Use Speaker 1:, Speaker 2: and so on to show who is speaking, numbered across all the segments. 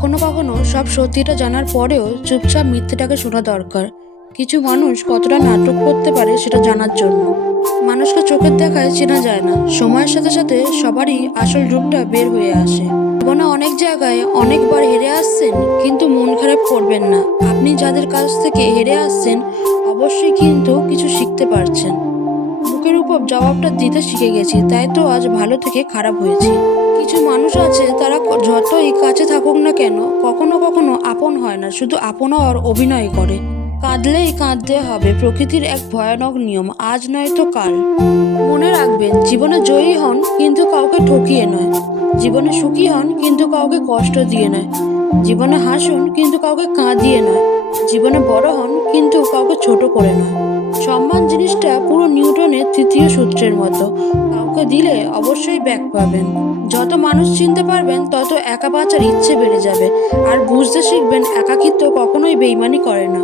Speaker 1: কখনো কখনো সব সত্যিটা জানার পরেও চুপচাপ মিথ্যেটাকে শোনা দরকার। কিছু মানুষ কতটা নাটক করতে পারে সেটা জানার জন্য। মানুষকে চোখের দেখায় চেনা যায় না। সময়ের সাথে সাথে সবারই আসল রূপটা বের হয়ে আসে। জীবনে অনেক জায়গায় অনেকবার হেরে আসছেন, কিন্তু মন খারাপ করবেন না। আপনি যাদের কাছ থেকে হেরে আসছেন, অবশ্যই কিন্তু কিছু শিখতে পারছেন। মুখের উপর জবাবটা দিতে শিখে গেছি, তাই তো আজ ভালো থেকে খারাপ হয়েছি। কিছু মানুষ আছে, তারা যতই কাছে থাকুক না কেন, কখনো কখনো আপন হয় না, শুধু আপন হওয়ার অভিনয় করে। কাঁদলেই কাঁদতে হবে, প্রকৃতির এক ভয়ানক নিয়ম, আজ নয় তো কাল। মনে রাখবেন, জীবনে জয়ী হন কিন্তু কাউকে ঠকিয়ে নয়। জীবনে সুখী হন কিন্তু কাউকে কষ্ট দিয়ে নয়। জীবনে হাসুন কিন্তু কাউকে কাঁদিয়ে নয়। জীবনে বড় হন কিন্তু কাউকে ছোট করে নয়। সম্মান জিনিসটা পুরো নিউটনের তৃতীয় সূত্রের মতো। কাউকে দিলে অবশ্যই ব্যাক পাবেন। যত মানুষ চিনতে পারবেন, তত একা বাঁচার ইচ্ছে বেড়ে যাবে। আর বুঝতে শিখবেন, একাকিত্ব কখনোই বেইমানি করে না।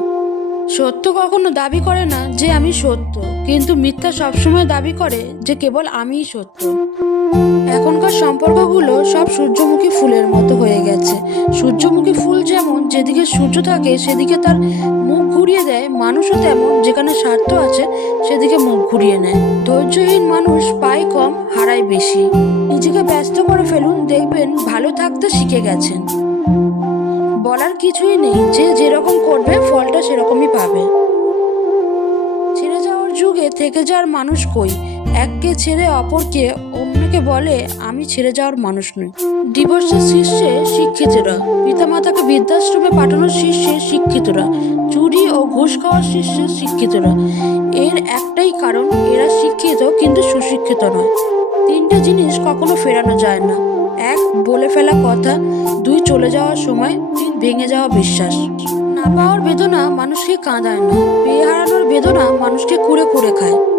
Speaker 1: সত্য কখনো দাবি করে না যে আমি সত্য, কিন্তু মিথ্যা সবসময় দাবি করে যে কেবল আমিই সত্য। এখনকার সম্পর্কগুলো সব সূর্যমুখী ফুলের মতো হয়ে গেছে। সূর্যমুখী ফুল যেমন যেদিকে সূর্য থাকে, সেদিকে তার মুখ ঘুরিয়ে দেয়। মানুষও তেমন, যেখানে স্বার্থ আছে, সেদিকে মুখ ঘুরিয়ে নেয়। ধৈর্যহীন মানুষ পায় কম হারায় বেশি। নিজেকে ব্যস্ত করে ফেলুন, দেখবেন ভালো থাকতে শিখে গেছেন। বলার কিছুই নেই, যে যেরকম করবে, ফলটা সেরকমই পাবে। ছেড়ে যাওয়ার যুগে থেকে যাওয়ার মানুষ কই? এককে ছেড়ে অপরকে অন্যকে বলে, আমি ছেড়ে যাওয়ার মানুষ নই। ডিভোর্সের শীর্ষে শিক্ষিতরা, পিতামাতাকে বৃদ্ধাশ্রমে পাঠানোর শীর্ষে শিক্ষিতরা, চুরি ও ঘুষ খাওয়ার শীর্ষে শিক্ষিতরা। এর একটাই কারণ, এরা শিক্ষিত কিন্তু সুশিক্ষিত নয়। তিনটে জিনিস কখনো ফেরানো যায় না। এক, বলে ফেলা কথা, দুই, চলে যাওয়ার সময়, তিন, ভেঙে যাওয়া বিশ্বাস। না পাওয়ার বেদনা মানুষকে কাঁদায় না। পেয়ে হারানোর বেদনা মানুষকে কুড়ে কুড়ে খায়।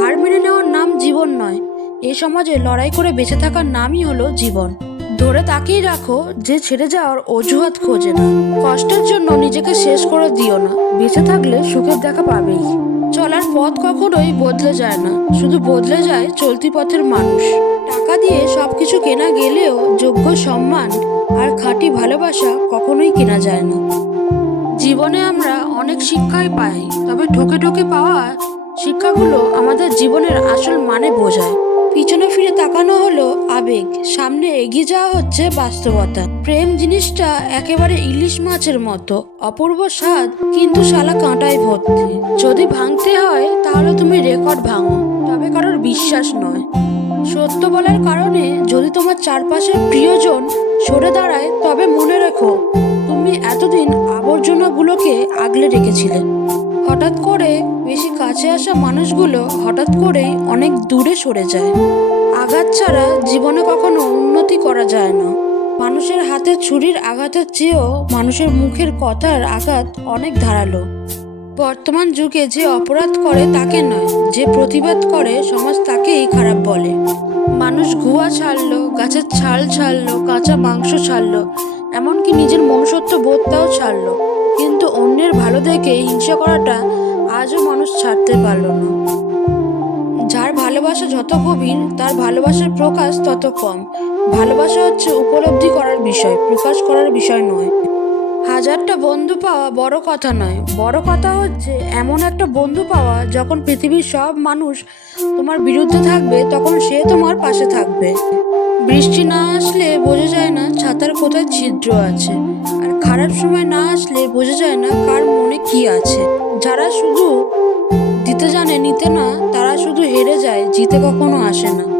Speaker 1: হার মেনে নেওয়ার নাম জীবন নয়। এ সমাজে লড়াই করে বেঁচে থাকার নামই হলো জীবন। ধরে তাকিয়ে রাখো যে ছেড়ে যাওয়ার অজুহাত খোঁজে না। কষ্টের জন্য নিজেকে শেষ করে দিও না। বেঁচে থাকলে সুখের দেখা পাবেই। চলার পথ কখনোই বদলে যায় না। শুধু বদলে যায় চলতি পথের মানুষ। টাকা দিয়ে সবকিছু কেনা গেলেও যোগ্য সম্মান আর খাঁটি ভালোবাসা কখনোই কেনা যায় না। জীবনে আমরা অনেক শিক্ষাই পাই, তবে ঠকে ঠকে পাওয়া শিক্ষাগুলো আমাদের জীবনের আসল মানে বোঝায়। পিছনে ফিরে তাকানো হলো আবেগ, সামনে এগিয়ে যাওয়া হচ্ছে বাস্তবতা। প্রেম জিনিসটা একেবারে ইলিশ মাছের মতো, অপূর্ব স্বাদ, কিন্তু শালা কাঁটায় ভর্তি। যদি ভাঙতে হয়, তাহলে তুমি রেকর্ড ভাঙো, তবে কারোর বিশ্বাস নয়। সত্য বলার কারণে যদি তোমার চারপাশের প্রিয়জন সরে দাঁড়ায়, তবে মনে রেখো, তুমি এতদিন আবর্জনাগুলোকে আগলে রেখেছিলে। হঠাৎ করে বেশি কাছে আসা মানুষগুলো হঠাৎ করেই অনেক দূরে সরে যায়। আঘাত ছাড়া জীবনে কখনো উন্নতি করা যায় না। মানুষের হাতে ছুরির আঘাতের চেয়েও মানুষের মুখের কথার আঘাত অনেক ধারালো। বর্তমান যুগে যে অপরাধ করে তাকে নয়, যে প্রতিবাদ করে সমাজ তাকেই খারাপ বলে। মানুষ গুয়া ছাড়লো, গাছের ছাল ছাড়লো, কাঁচা মাংস ছাড়লো, এমনকি নিজের মনুষ্যত্ব বোধটাও ছাড়লো। অন্যের ভালো দেখে হিংসা করাটা আজও মানুষ ছাড়তে পারল না। যার ভালোবাসা যত গভীর, তার ভালোবাসার প্রকাশ তত কম। ভালোবাসা হচ্ছে উপলব্ধি করার বিষয়, প্রকাশ করার বিষয় নয়। হাজারটা বন্ধু পাওয়া বড় কথা নয়। বড় কথা হচ্ছে, এমন একটা বন্ধু পাওয়া যখন পৃথিবীর সব মানুষ তোমার বিরুদ্ধে থাকবে, তখন সে তোমার পাশে থাকবে। বৃষ্টি না আসলে বোঝা যায় না ছাতার কোথায় ছিদ্র আছে? আর খারাপ সময় না আসলে বোঝা যায় না কার মনে কি আছে। যারা শুধু দিতে জানে নিতে না, তারা শুধু হেরে যায়, জিতে কখনো আসে না।